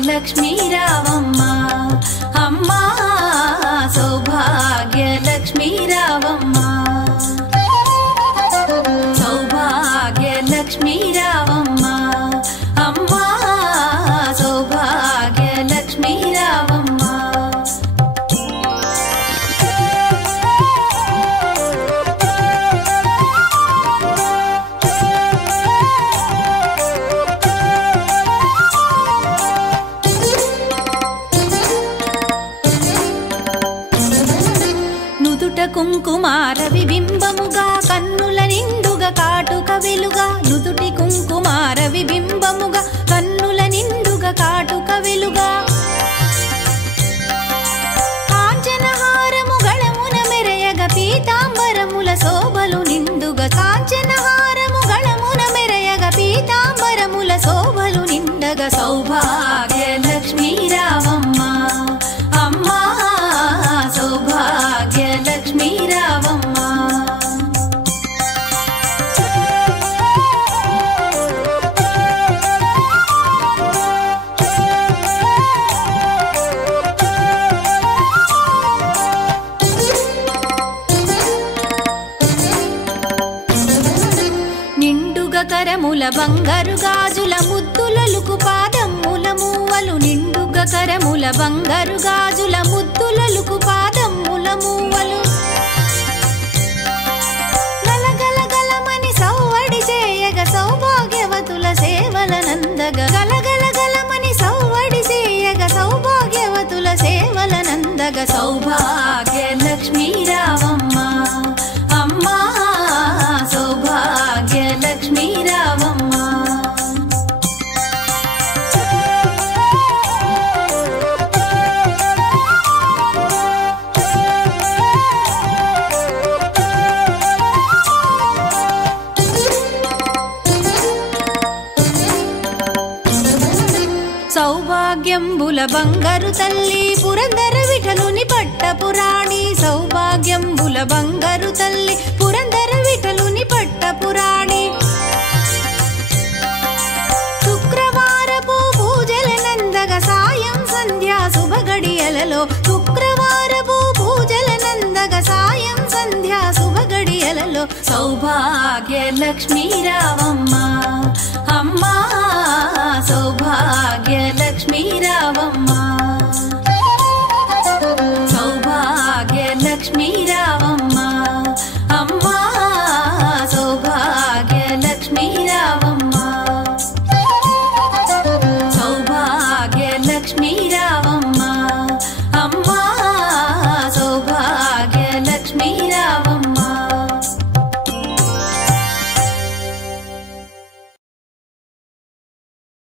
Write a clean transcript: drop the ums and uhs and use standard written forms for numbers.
लक्ष्मी रावम्मा अम्मा सौभाग्य लक्ष्मी रावम्मा सौभाग्य लक्ष्मी रावम्मा अम्मा सौभाग्य लक्ष्मी रावम्मा కుంకుమార విబింబముగా కన్నుల నిండుగా కాటుక వెలుగా నుదుటి కుంకుమార విబింబముగా కన్నుల నిండుగా కాటుక వెలుగా కాంచనహారము గళమున మెరయగ పీతాంబరముల శోభలు నిండుగా కాంచనహారము గళమున మెరయగ పీతాంబరముల శోభలు నిండగా సౌభాగ్య లక్ష్మీ రావమ్మ అమ్మా సౌభాగ్య లక్ష్మీ రావమ్మ నిండుగా కరముల బంగారు గాజుల ముద్దులలుకు పాదముల మూవలు నిండుగా కరముల బంగారు గాజుల ముద్దులలుకు పాదముల మూవలు గలగల గలమని సౌవడి చేయగ సౌభాగ్యవతుల సేవల నందగ గలగల గలమని సౌవడి చేయగ సౌభాగ్యవతుల సేవల నందగ సౌభాగ్య లక్ష్మీ రావమ్మ అమ్మా సౌభాగ్య లక్ష్మీ రావమ్మ సౌభాగ్యంబుల బంగారు తల్లి పురందర విఠలుని పట్టపురాణి సౌభాగ్యంబుల బంగారు తల్లి పురందర విఠలుని పట్టపురాణి శుక్రవారపు పూజల నందగ సాయం సంధ్యా శుభగడియలలో శుక్రవారపు పూజల నందగ సాయం సంధ్యా శుభగడియలలో సౌభాగ్య లక్ష్మీ రావమ్మ అమ్మా సౌభాగ్య లక్ష్మీ రావమ్మ సౌభాగ్య లక్ష్మీ రావమ్మ అమ్మా సౌభాగ్య లక్ష్మీ రావమ్మ సౌభాగ్య లక్ష్మీ రావమ్మ అమ్మా సౌభాగ్య లక్ష్మీ రావమ్మ